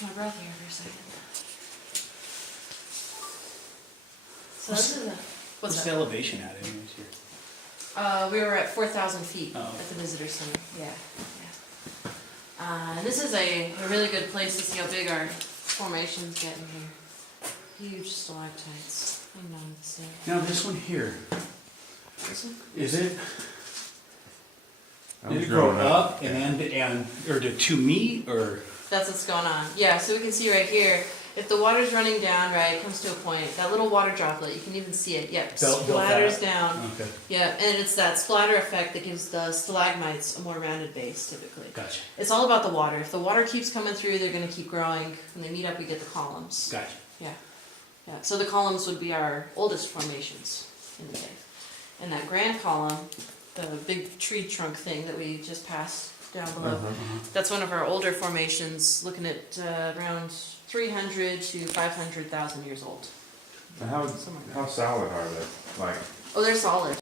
catch my breath here for a second. So this is a, What's what's the that? elevation at anyways here? We were at 4,000 feet Oh. at the visitor center. Yeah, yeah. And this is a really good place to see how big our formations get in here. Huge stalactites. I'm not to say. Now this one here, This one? is it? I Did was it grow growing up and or to meet or? That's what's going on. Yeah, so we can see right here, if the water's running down, right, it comes to a point, that little water droplet, you can even see it, yep, Built splatters that. down. Okay, Yeah, and it's that splatter effect that gives the stalagmites a more rounded base, typically. gotcha, It's all about the water. If the water keeps coming through, they're going to keep growing. When they meet up, we get the columns. gotcha. Yeah. Yeah. So the columns would be our oldest formations in the day. And that grand column, the big tree trunk thing that we just passed down below, that's one of our older formations, looking at around 300 to 500,000 years old. How Somewhere. how solid are they? Like Oh, they're solid.